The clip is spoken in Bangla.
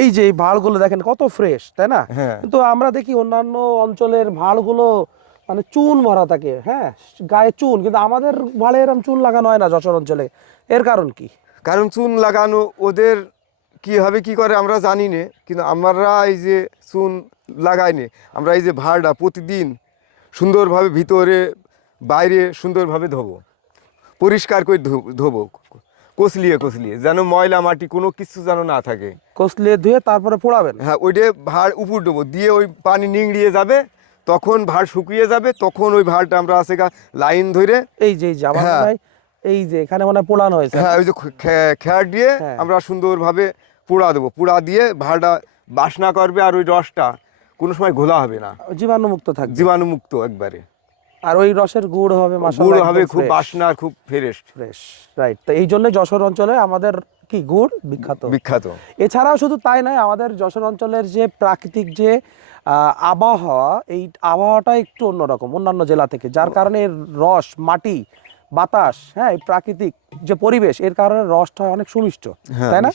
এই যে এই ভাড়গুলো দেখেন কত ফ্রেশ তাই না? হ্যাঁ। কিন্তু আমরা দেখি অন্যান্য অঞ্চলের ভাড়গুলো মানে চুন ভরা থাকে হ্যাঁ? গায়ে চুন কিন্তু আমাদের ভাড়ে এরকম চুন লাগানো হয় না যশোর অঞ্চলে। এর কারণ কি? কারণ চুন লাগানো ওদের কি হবে কি করে আমরা জানি না কিন্তু আমরা এই যে চুন লাগাই নে আমরা এই যে ভাড়টা প্রতিদিন সুন্দরভাবে ভিতরে বাইরে সুন্দরভাবে ধোবো পরিষ্কার করে ধোবো। কচলিয়ে কচলিয়ে যেন ময়লা মাটি কোনো কিছু যেন না থাকে। কষলিয়ে ধুয়ে তারপরে পোড়াবেন হ্যাঁ ওইটা ভাড় উপর দেবো। দিয়ে ওই পানি নিংড়িয়ে যাবে তখন ভাড় শুকিয়ে যাবে তখন ওই ভাড়টা আমরা আছে লাইন ধরে এই যে এই যে আমার। মনে হয় এই যে এখানে মানে পোড়ানো হয়েছে। হ্যাঁ ওই যে খেয়ার দিয়ে হ্যাঁ। আমরা সুন্দরভাবে পোড়া দেবো। পোড়া দিয়ে ভাড়টা বাসনা করবে আর ওই রসটা কোনো সময় ঘোলা হবে না। জীবাণুমুক্ত থাকবে। জীবাণুমুক্ত একবারে। আর ওই রসের গুড় হবে গুড় হবে খুব বাসনা খুব ফ্রেশ ফ্রেশ রাইট তো এই জন্য যশোর অঞ্চলে আমাদের কি গুড়? বিখ্যাত। বিখ্যাত। এছাড়াও শুধু তাই নয় আমাদের যশোর অঞ্চলের যে প্রাকৃতিক যে আবহাওয়া এই আবহাওয়াটা একটু অন্যরকম অন্যান্য জেলা থেকে। যার কারণে রস মাটি বাতাস হ্যাঁ এই প্রাকৃতিক যে পরিবেশ এর কারণে রসটা অনেক সুমিষ্ট হ্যাঁ তাই না।